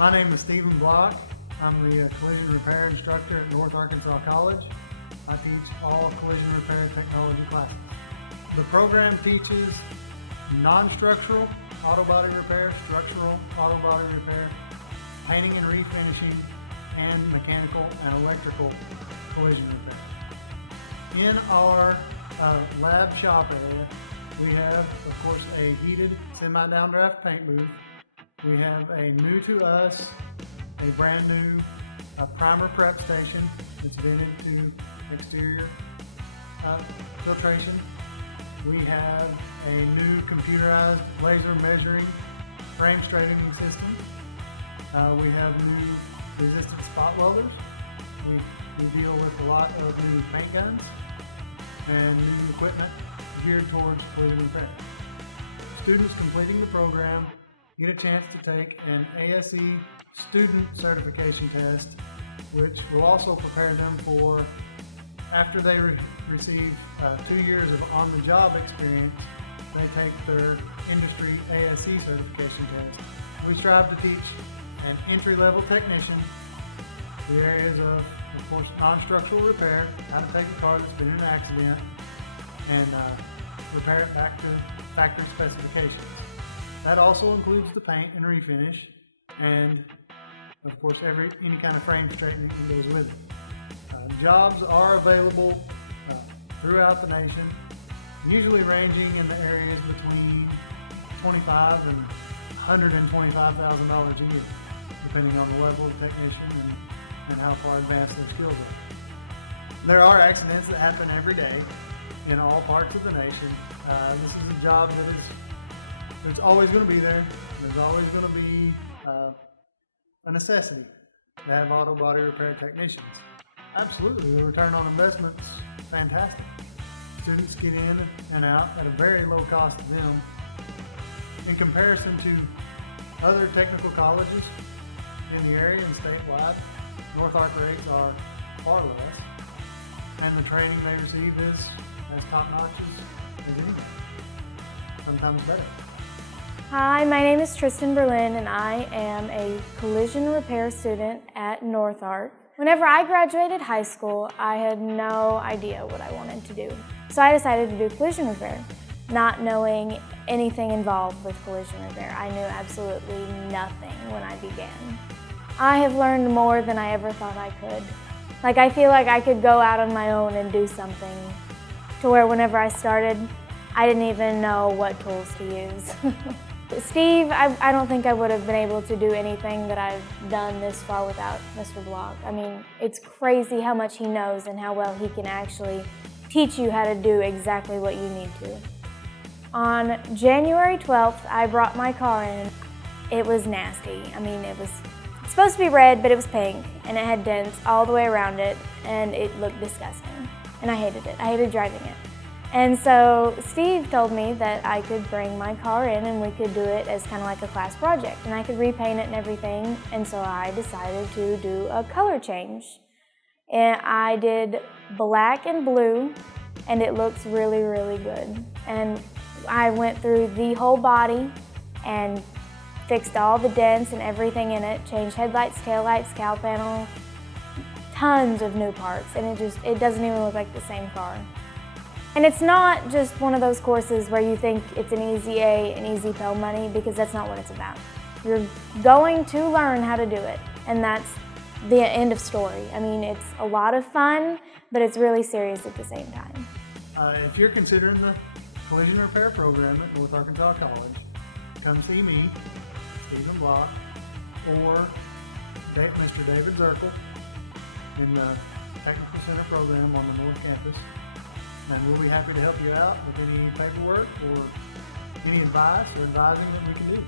My name is Stephen Block. I'm the collision repair instructor at North Arkansas College. I teach all collision repair technology classes. The program teaches non-structural auto body repair, structural auto body repair, painting and refinishing, and mechanical and electrical collision repair. In our lab shop area, we have, of course, a heated semi-downdraft paint booth. We have a new to us, a brand new primer prep station that's vented to exterior filtration. We have a new computerized laser measuring frame straightening system. We have new resistant spot welders. We deal with a lot of new paint guns and new equipment geared towards collision repair. Students completing the program get a chance to take an ASE student certification test, which will also prepare them for, after they receive 2 years of on-the-job experience, they take their industry ASE certification test. We strive to teach an entry-level technician the areas of course, non-structural repair, how to take a car that's been in an accident and repair it back to factory specifications. That also includes the paint and refinish, and of course any kind of frame straightening that goes with it. Jobs are available throughout the nation, usually ranging in the areas between $25,000 and $125,000 a year, depending on the level of technician and how far advanced their skills are. There are accidents that happen every day in all parts of the nation. This is a job that it's always going to be there. There's always going to be a necessity to have auto body repair technicians. Absolutely, the return on investment's fantastic. Students get in and out at a very low cost to them. In comparison to other technical colleges in the area and statewide, Northark rates are far less, and the training they receive is as top-notch as anything, sometimes better. Hi, my name is Tristan Berlin, and I am a collision repair student at Northark. Whenever I graduated high school, I had no idea what I wanted to do. So I decided to do collision repair, not knowing anything involved with collision repair. I knew absolutely nothing when I began. I have learned more than I ever thought I could. I feel like I could go out on my own and do something to where whenever I started, I didn't even know what tools to use. Steve, I don't think I would have been able to do anything that I've done this far without Mr. Block. I mean, it's crazy how much he knows and how well he can actually teach you how to do exactly what you need to. On January 12th, I brought my car in. It was nasty. I mean, it was supposed to be red, but it was pink, and it had dents all the way around it, and it looked disgusting. And I hated it. I hated driving it. And so Steve told me that I could bring my car in and we could do it as kind of like a class project, and I could repaint it and everything. And so I decided to do a color change. And I did black and blue, and it looks really, really good. And I went through the whole body and fixed all the dents and everything in it, changed headlights, taillights, cowl panel, tons of new parts, and it doesn't even look like the same car. And it's not just one of those courses where you think it's an easy A and easy Pell money, because that's not what it's about. You're going to learn how to do it, and that's the end of story. I mean, it's a lot of fun, but it's really serious at the same time. If you're considering the collision repair program at North Arkansas College, come see me, Stephen Block, or Mr. David Zirkle in the Technical Center program on the North Campus. And we'll be happy to help you out with any paperwork or any advice or advising that we can do.